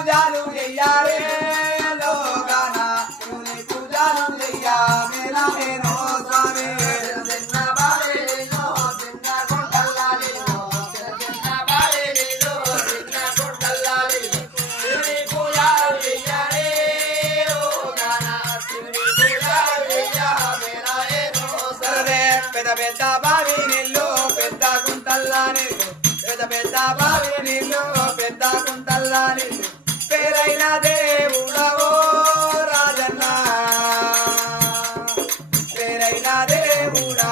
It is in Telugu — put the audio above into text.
పూజలు చెయ్యాలే లోగాన శివుని పూజలు చెయ్యామేలా నేను స్వామి పెద్ద పెద్ద బావి నీళ్ళు పెద్ద గుంటల్లా నీళ్ళు పెద్ద పెద్ద బావి నీళ్ళు పెద్ద గుంటల్లా నీళ్ళు పేరైన దేవుడవో రాజన్న పేరైన దేవుడా